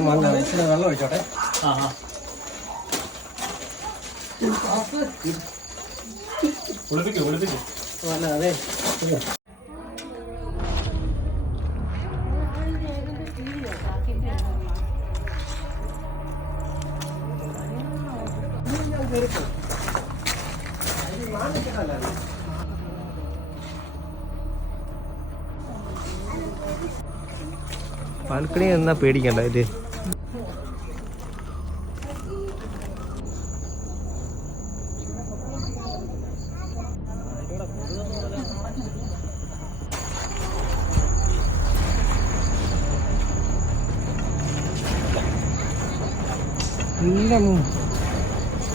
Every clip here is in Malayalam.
ഒഴിച്ചോട്ടെ ആ ഇച്ചിരി വെള്ളം ഒഴിച്ചോട്ടെ. അല്ല അതെ ബാൽക്കണി എന്നാ പേടിക്കണ്ട ഇത്.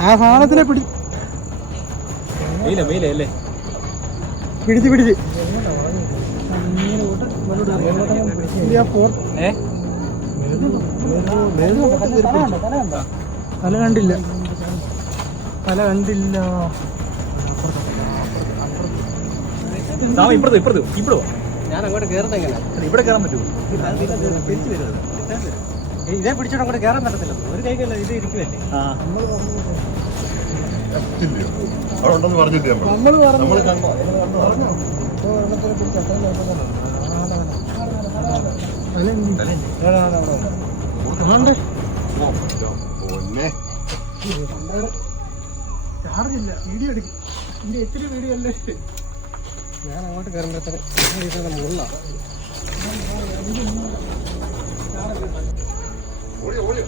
ആ സാധനത്തിനെ പിടി പിടിച്ച് പിടിച്ച്. തല കണ്ടില്ല. തല കണ്ടില്ല. ഇപ്പുറത്ത് ഇപ്പുറത്ത് വാ. ഞാൻ അങ്ങോട്ട് കയറുന്നെങ്ങനെ ഇവിടെ കയറാൻ പറ്റുമോ? ഇതേ പിടിച്ചോണ്ട് അങ്ങോട്ട് കയറാൻ പറ്റത്തില്ല. ഒരു കൈക്കല്ല ഇത് ഇരിക്കുവല്ലേ? ആ. അവിടെ. നമ്മൾ? നമ്മൾ കണ്ടോ? ചാർജില്ല. വീഡിയോ എടുക്കും. ഇതിന്റെ എത്തിരി വീഡിയോ അല്ലേ? ഞാൻ അങ്ങോട്ട് കയറുമ്പോഴത്തേക്ക് മുള്ള ഓടിയോ, ഓടിയോ.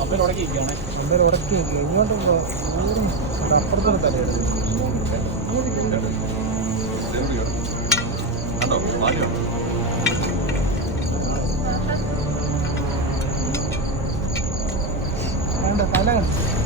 അമ്മ ഉടക്കിയിരിക്കുകയാണേ കമ്പയർ ഉറക്കിയില്ല ഇങ്ങോട്ട് അപ്പുറത്തൊരു തലയാണ്? കണ്ടോ? Ano?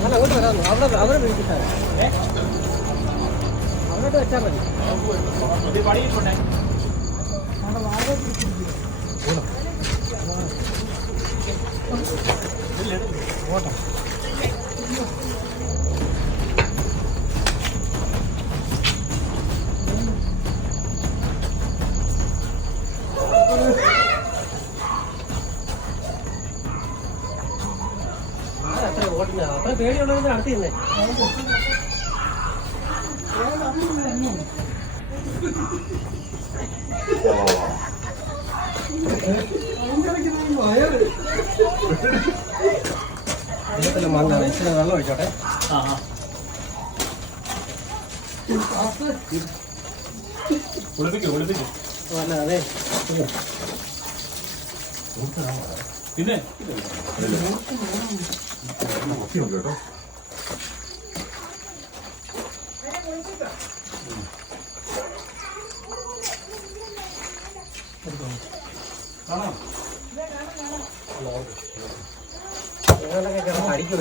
അല്ല അങ്ങോട്ട് വരാം. അവിടെ അവിടെ വിളിച്ചിട്ടാണ് അങ്ങോട്ട് വെച്ചാൽ മതി. ഇത് പണിയിട്ടുണ്ട് അത്ര ഓടുന്ന അത്ര പേടിയുള്ളവർ നടത്തിയിരുന്നേ മങ്ങ ഇച്ചിരി വെള്ളം ഒഴിച്ചോട്ടെ. ആ ആ. ഒളിപ്പിക്കും ഒളിപ്പിക്കും അല്ല അതെ. പിന്നെ കേട്ടോ. അടിക്ക്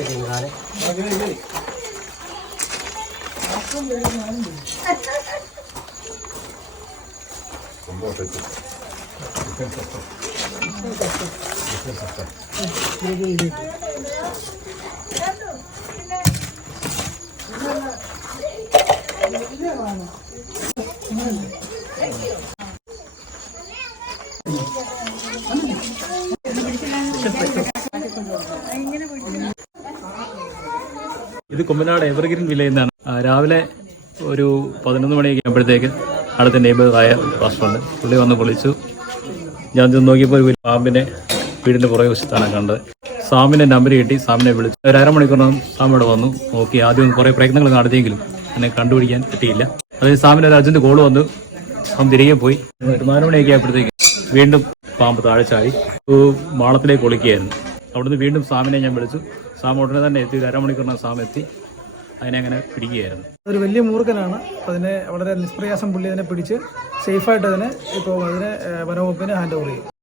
ഇത് കുമ്പനാട് എവർഗ്രീൻ വില എന്നാണ് രാവിലെ ഒരു പതിനൊന്ന് മണിയൊക്കെ ആകുമ്പോഴത്തേക്ക് അടുത്ത നെയ്ബറായ പാസ്റ്ററുണ്ട് പുള്ളി വന്ന് പൊളിച്ചു ഞാൻ ചെന്ന് നോക്കിയപ്പോൾ വലിയ പാമ്പിനെ പുറകെ വശത്താണ് കണ്ടത്. സാമിന്റെ നമ്പർ കിട്ടി. സാമിനെ വിളിച്ചു ഒരു അരമണിക്കൂറിനകം സാം ഇവിടെ വന്നു. നോക്കി ആദ്യം കുറേ പ്രയത്നങ്ങൾ നടത്തിയെങ്കിലും എന്നെ കണ്ടുപിടിക്കാൻ പറ്റിയില്ല. അതായത് സാമിന് ഒരു അർജന്റ് കോൾ വന്നു. സാം തിരികെ പോയി. ഒരു നാല് മണിയൊക്കെ ആയപ്പോഴത്തേക്ക് വീണ്ടും പാമ്പ് താഴെ ചാടി. മാളത്തിലേക്ക് ഒളിക്കുകയായിരുന്നു. അവിടുന്ന് വീണ്ടും സാമിനെ ഞാൻ വിളിച്ചു. സാം ഉടനെ തന്നെ എത്തി. ഒരു അരമണിക്കൂറിനകം സാം എത്തി. അതിനെ അങ്ങനെ പിടിക്കുകയായിരുന്നു. ഒരു വലിയ മൂർഖനാണ്. അതിനെ വളരെ നിഷ്പ്രയാസം പുള്ളി അതിനെ പിടിച്ച് സേഫായിട്ട് അതിനെ ഇപ്പോൾ അതിനെ വനവകുപ്പിന് ഹാൻഡ് ഓവർ ചെയ്യും